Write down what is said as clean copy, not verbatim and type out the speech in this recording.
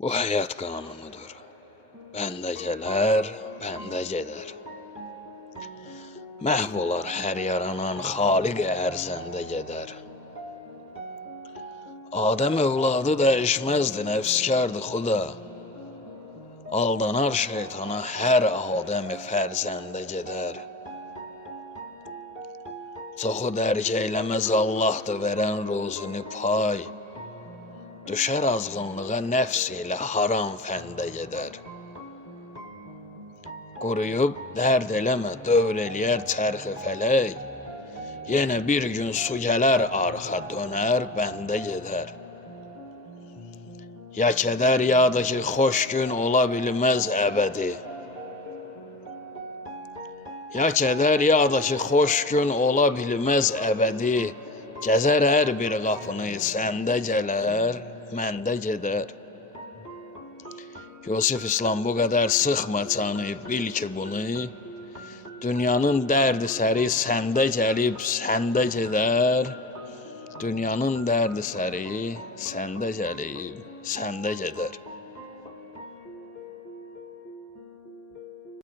Bu həyat qanunudur. Bəndə gələr, bəndə gedər. Məhv olar hər yaranan xaliq ərzəndə gedər. Adəm övladı dəyişməzdi, nəfskardı xuda. Aldanar şeytana hər Adəmi fərzəndə gedər. Çoxu dərk eyləməz Allahdır verən ruzunu pay. Düşər azğınlığa nəfs ilə haram fəndə gedər. Quruyub dərd eləmə, dövr eləyər çərxi fələk. Yenə bir gün su gələr arxa dönər, bəndə gedər. Ya kədər yadı ki, xoş gün ola bilməz əbədi. Ya kədər yadı ki, xoş gün ola bilməz əbədi. Gəzər hər bir qapını, səndə gələr, məndə gedər. Yusif İslam bu qədər sıxma canı, bil ki bunu. Dünyanın dərdi səri səndə gəlib, səndə gedər. Dünyanın dərdi səri səndə gəlib, səndə gedər.